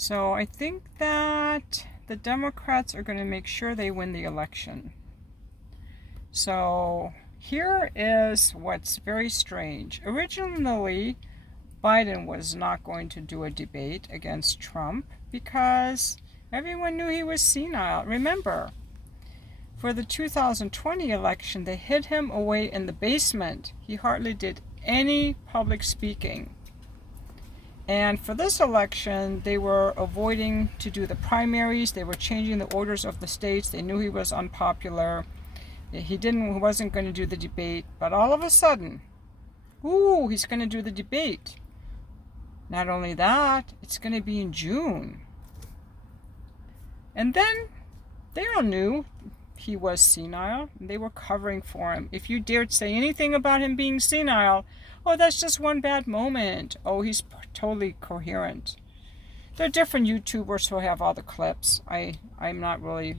So I think that the Democrats are going to make sure they win the election. So here is what's very strange. Originally, Biden was not going to do a debate against Trump because everyone knew he was senile. Remember, for the 2020 election, they hid him away in the basement. He hardly did any public speaking. And for this election, they were avoiding to do the primaries. They were changing the orders of the states. They knew he was unpopular. He wasn't going to do the debate. But all of a sudden, he's going to do the debate. Not only that, it's going to be in June. And then they all knew he was senile. And they were covering for him. If you dared say anything about him being senile, oh, that's just one bad moment. Oh, he's totally coherent. There are different YouTubers who have all the clips. I'm not really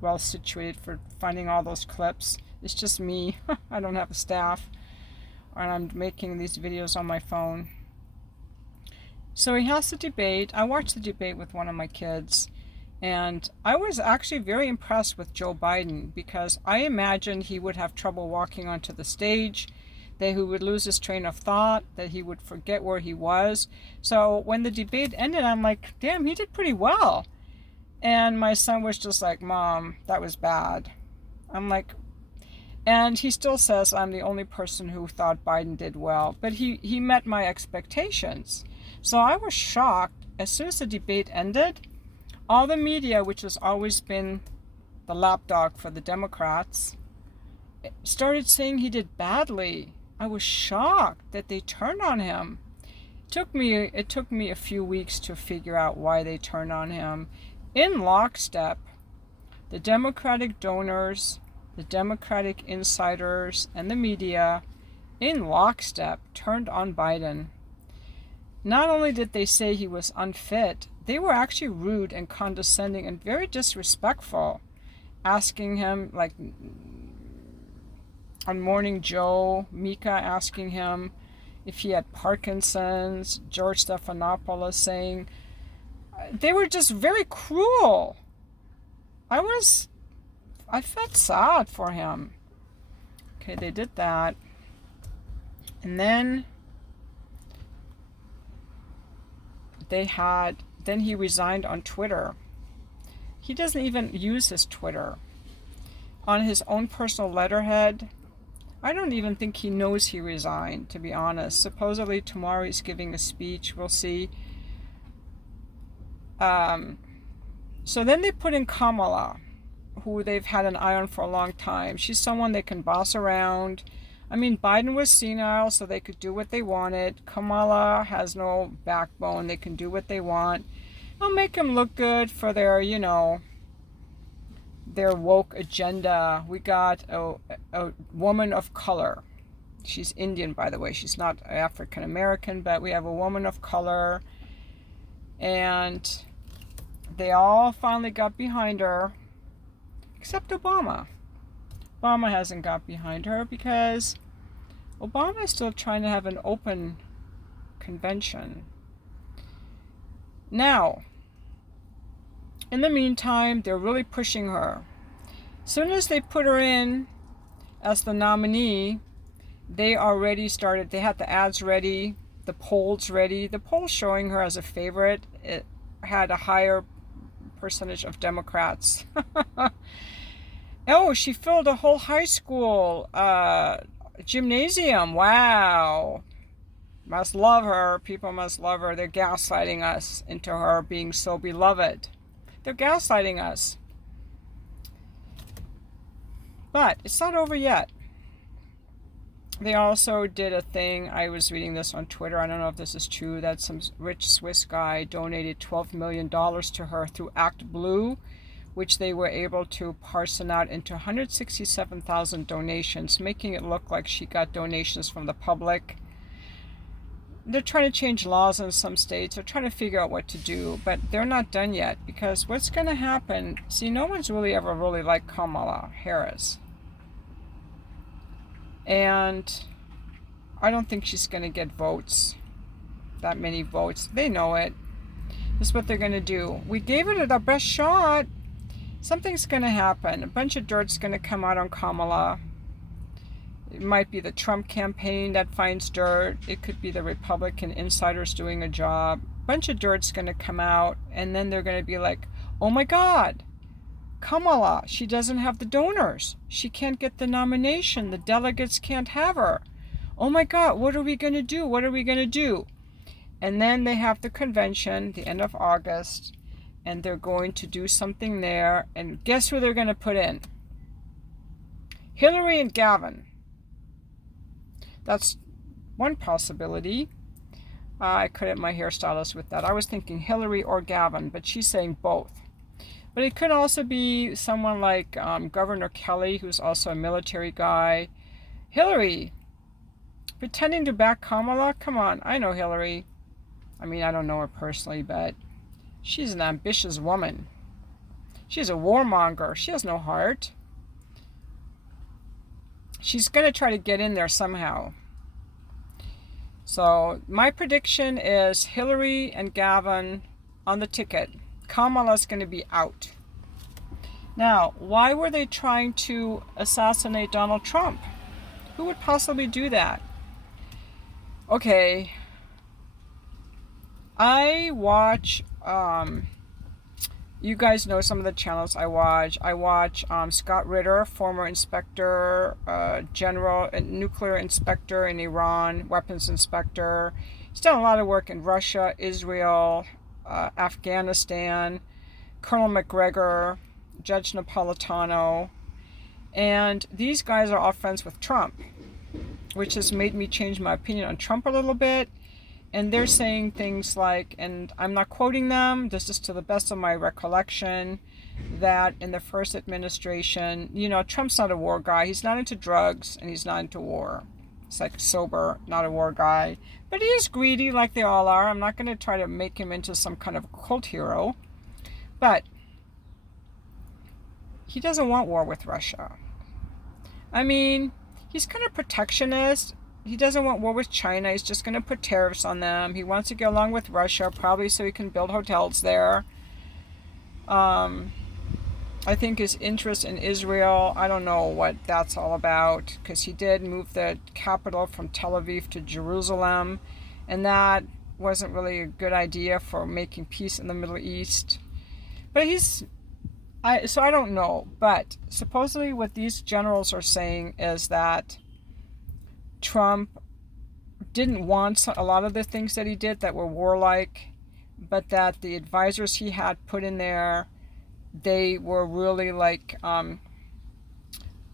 well situated for finding all those clips. It's just me. I don't have a staff. And I'm making these videos on my phone. So he has the debate. I watched the debate with one of my kids. And I was actually very impressed with Joe Biden because I imagined he would have trouble walking onto the stage, that he would lose his train of thought, that he would forget where he was. So when the debate ended, I'm like, damn, he did pretty well. And my son was just like, Mom, that was bad. I'm like, and he still says I'm the only person who thought Biden did well. But he met my expectations. So I was shocked. As soon as the debate ended, all the media, which has always been the lapdog for the Democrats, started saying he did badly. I was shocked that they turned on him. It took me a few weeks to figure out why they turned on him. In lockstep, the Democratic donors, the Democratic insiders, and the media, in lockstep, turned on Biden. Not only did they say he was unfit, they were actually rude and condescending and very disrespectful, asking him, like on Morning Joe, Mika asking him if he had Parkinson's, George Stephanopoulos saying, they were just very cruel. I felt sad for him. Okay, they did that. And then then he resigned on Twitter. He doesn't even use his Twitter. On his own personal letterhead, I don't even think he knows he resigned, to be honest. Supposedly tomorrow he's giving a speech. We'll see. So then they put in Kamala, who they've had an eye on for a long time. She's someone they can boss around. I mean, Biden was senile, so they could do what they wanted. Kamala has no backbone. They can do what they want. They'll make him look good for their, their woke agenda. We got a woman of color. She's Indian, by the way. She's not African American, but we have a woman of color. And they all finally got behind her, except Obama. Obama hasn't got behind her because Obama is still trying to have an open convention. Now, in the meantime, they're really pushing her. As soon as they put her in as the nominee, they already started, they had the ads ready, the polls ready. The polls showing her as a favorite, it had a higher percentage of Democrats. Oh, she filled a whole high school gymnasium. Wow. Must love her. People must love her. They're gaslighting us into her being so beloved. They're gaslighting us. But it's not over yet. They also did a thing, I was reading this on Twitter, I don't know if this is true, that some rich Swiss guy donated $12 million to her through Act Blue, which they were able to parson out into 167,000 donations, making it look like she got donations from the public. They're trying to change laws in some states. They're trying to figure out what to do, but they're not done yet, because what's going to happen, see, no one's ever really liked Kamala Harris. And I don't think she's going to get votes, that many votes. They know it. This is what they're going to do. We gave it our best shot. Something's going to happen. A bunch of dirt's going to come out on Kamala. It might be the Trump campaign that finds dirt. It could be the Republican insiders doing a job. A bunch of dirt's going to come out, and then they're going to be like, oh my God, Kamala, she doesn't have the donors. She can't get the nomination. The delegates can't have her. Oh my God, what are we going to do? What are we going to do? And then they have the convention, the end of August, and they're going to do something there. And guess who they're going to put in? Hillary and Gavin. That's one possibility. I credit my hairstylist with that. I was thinking Hillary or Gavin, but she's saying both. But it could also be someone like Governor Kelly, who's also a military guy. Hillary, pretending to back Kamala? Come on, I know Hillary. I mean, I don't know her personally, but she's an ambitious woman. She's a warmonger. She has no heart. She's going to try to get in there somehow. So my prediction is Hillary and Gavin on the ticket. Kamala's going to be out. Now, why were they trying to assassinate Donald Trump? Who would possibly do that? Okay. I watch, you guys know some of the channels I watch. I watch Scott Ritter, former inspector, general, nuclear inspector in Iran, weapons inspector. He's done a lot of work in Russia, Israel, Afghanistan, Colonel McGregor, Judge Napolitano. And these guys are all friends with Trump, which has made me change my opinion on Trump a little bit. And they're saying things like, and I'm not quoting them, this is to the best of my recollection, that in the first administration, Trump's not a war guy. He's not into drugs and he's not into war. He's like sober, not a war guy. But he is greedy like they all are. I'm not going to try to make him into some kind of cult hero. But he doesn't want war with Russia. I mean, he's kind of protectionist. He doesn't want war with China. He's just going to put tariffs on them. He wants to get along with Russia, probably so he can build hotels there. I think his interest in Israel, I don't know what that's all about, because he did move the capital from Tel Aviv to Jerusalem, and that wasn't really a good idea for making peace in the Middle East. But so I don't know. But supposedly what these generals are saying is that Trump didn't want a lot of the things that he did that were warlike, but that the advisors he had put in there, they were really like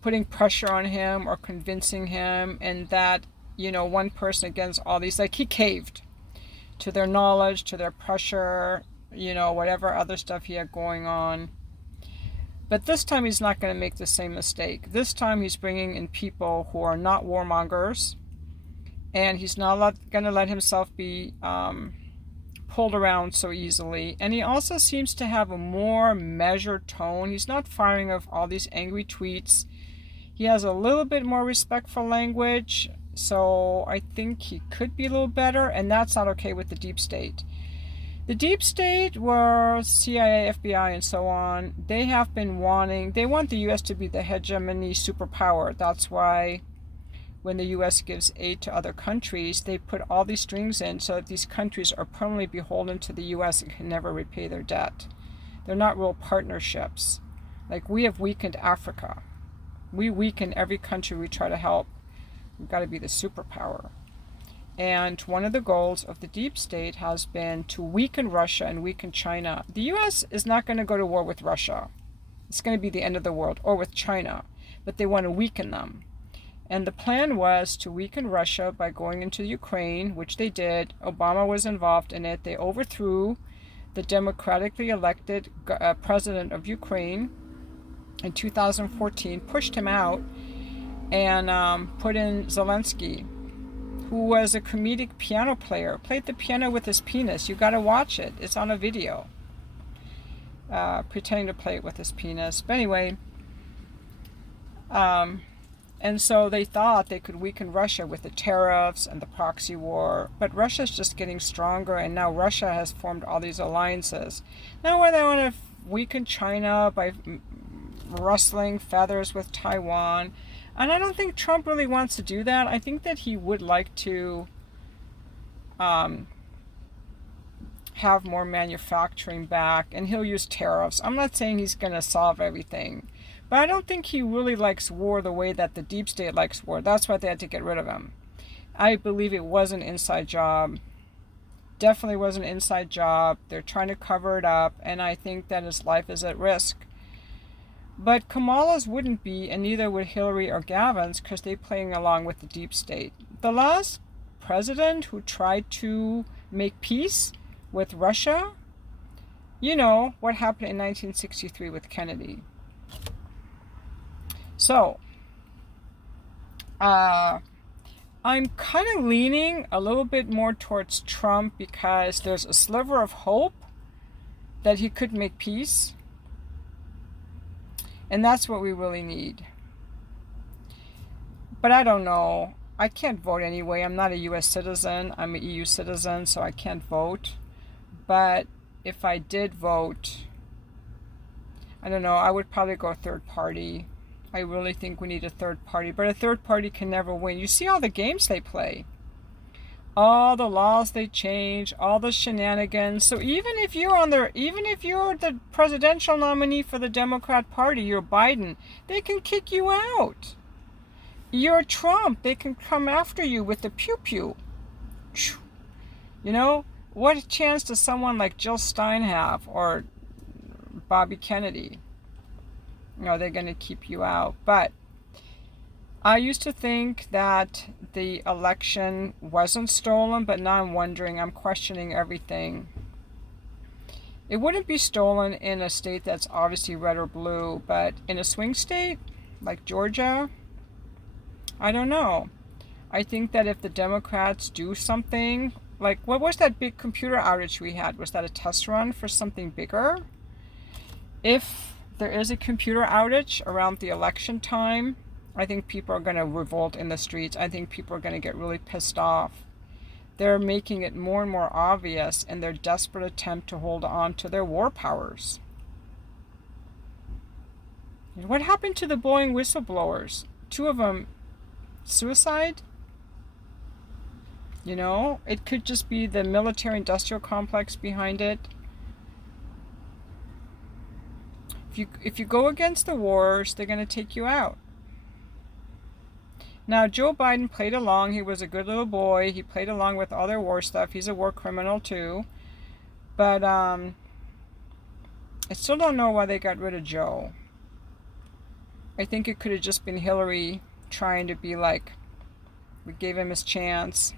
putting pressure on him or convincing him, and that, one person against all these, like he caved to their knowledge, to their pressure, whatever other stuff he had going on. But this time he's not going to make the same mistake. This time he's bringing in people who are not warmongers, and he's not going to let himself be pulled around so easily. And he also seems to have a more measured tone. He's not firing off all these angry tweets. He has a little bit more respectful language, so I think he could be a little better, and that's not okay with the deep state. The deep state, were CIA, FBI, and so on, they want the U.S. to be the hegemony superpower. That's why when the U.S. gives aid to other countries, they put all these strings in so that these countries are permanently beholden to the U.S. and can never repay their debt. They're not real partnerships. Like, we have weakened Africa. We weaken every country we try to help. We've got to be the superpower. And one of the goals of the deep state has been to weaken Russia and weaken China. The U.S. is not going to go to war with Russia. It's going to be the end of the world, or with China. But they want to weaken them. And the plan was to weaken Russia by going into Ukraine, which they did. Obama was involved in it. They overthrew the democratically elected president of Ukraine in 2014, pushed him out, and put in Zelensky, who was a comedic piano player, played the piano with his penis. You got to watch it. It's on a video. Pretending to play it with his penis. But anyway, And so they thought they could weaken Russia with the tariffs and the proxy war. But Russia's just getting stronger, and now Russia has formed all these alliances. Now whether they want to weaken China by rustling feathers with Taiwan, and I don't think Trump really wants to do that. I think that he would like to have more manufacturing back, and he'll use tariffs. I'm not saying he's going to solve everything, but I don't think he really likes war the way that the deep state likes war. That's why they had to get rid of him. I believe it was an inside job. Definitely was an inside job. They're trying to cover it up, and I think that his life is at risk. But Kamala's wouldn't be, and neither would Hillary or Gavin's, because they're playing along with the deep state. The last president who tried to make peace with Russia, you know what happened in 1963 with Kennedy. So, I'm kind of leaning a little bit more towards Trump because there's a sliver of hope that he could make peace. And that's what we really need. But I don't know. I can't vote anyway. I'm not a U.S. citizen. I'm an EU citizen, so I can't vote. But if I did vote, I don't know, I would probably go third party. I really think we need a third party. But a third party can never win. You see all the games they play. All the laws they change, all the shenanigans. So even if you're the presidential nominee for the Democrat Party, you're Biden, they can kick you out. You're Trump, they can come after you with the pew-pew. You know, what chance does someone like Jill Stein have, or Bobby Kennedy? You know, they're going to keep you out. But I used to think that the election wasn't stolen, but now I'm wondering, I'm questioning everything. It wouldn't be stolen in a state that's obviously red or blue, but in a swing state like Georgia, I don't know. I think that if the Democrats do something, like what was that big computer outage we had? Was that a test run for something bigger? If there is a computer outage around the election time, I think people are going to revolt in the streets. I think people are going to get really pissed off. They're making it more and more obvious in their desperate attempt to hold on to their war powers. What happened to the Boeing whistleblowers? 2 of them, suicide? You know, it could just be the military-industrial complex behind it. If you go against the wars, they're going to take you out. Now, Joe Biden played along. He was a good little boy. He played along with all their war stuff. He's a war criminal, too. But I still don't know why they got rid of Joe. I think it could have just been Hillary trying to be like, we gave him his chance.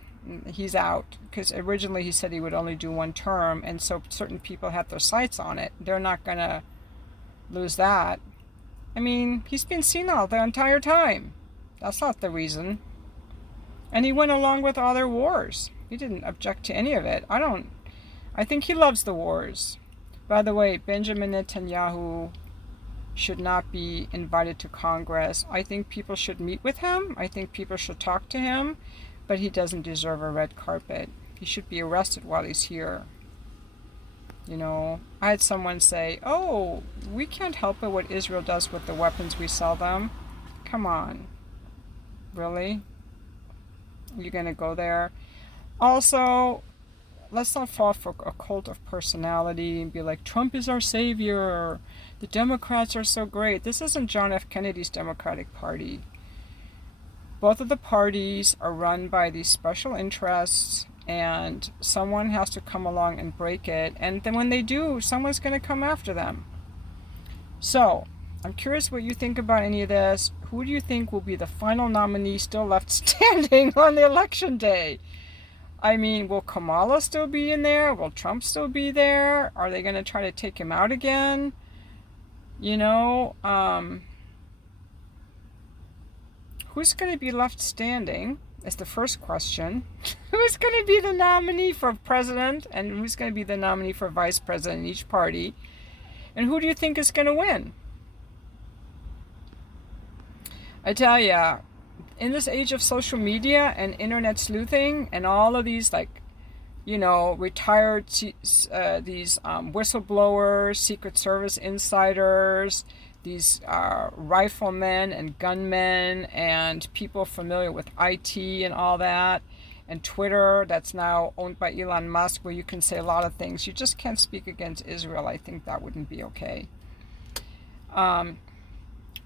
He's out. Because originally he said he would only do 1 term. And so certain people had their sights on it. They're not going to lose that. I mean, he's been senile the entire time. That's not the reason. And he went along with all their wars. He didn't object to any of it. I think he loves the wars. By the way, Benjamin Netanyahu should not be invited to Congress. I think people should meet with him. I think people should talk to him. But he doesn't deserve a red carpet. He should be arrested while he's here. You know, I had someone say, oh, we can't help it what Israel does with the weapons we sell them. Come on. Really? You're going to go there? Also, let's not fall for a cult of personality and be like, Trump is our savior. The Democrats are so great. This isn't John F. Kennedy's Democratic Party. Both of the parties are run by these special interests, and someone has to come along and break it. And then when they do, someone's going to come after them. So, I'm curious what you think about any of this. Who do you think will be the final nominee still left standing on the election day? I mean, will Kamala still be in there? Will Trump still be there? Are they going to try to take him out again? You know, who's going to be left standing is the first question. Who's going to be the nominee for president, and who's going to be the nominee for vice president in each party? And who do you think is going to win? I tell ya, in this age of social media and internet sleuthing and all of these, like, you know, retired these whistleblowers, Secret Service insiders, these riflemen and gunmen and people familiar with IT and all that, and Twitter that's now owned by Elon Musk, where you can say a lot of things. You just can't speak against Israel. I think that wouldn't be okay.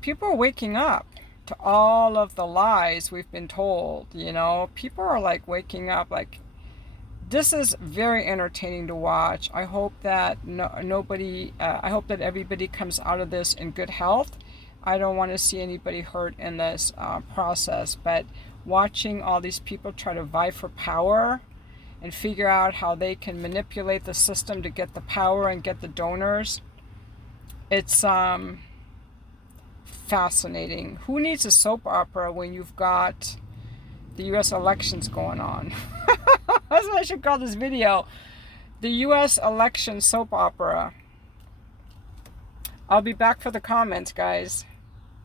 People are waking up to all of the lies we've been told. You know, people are like waking up. Like, this is very entertaining to watch. I hope that I hope that everybody comes out of this in good health. I don't want to see anybody hurt in this process, but watching all these people try to vie for power and figure out how they can manipulate the system to get the power and get the donors, it's fascinating. Who needs a soap opera when you've got the U.S. elections going on? That's what I should call this video. The U.S. election soap opera. I'll be back for the comments, guys.